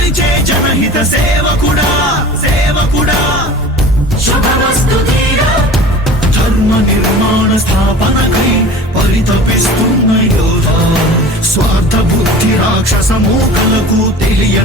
దేశహిత సేవకుడా సేవకుడా. శుభమస్తు ధీరా ధర్మ నిర్మాణ స్థాపనకై పరితపిస్తున్న యోధ. స్వార్థ బుద్ధి రాక్షసమూకలకు తెలియ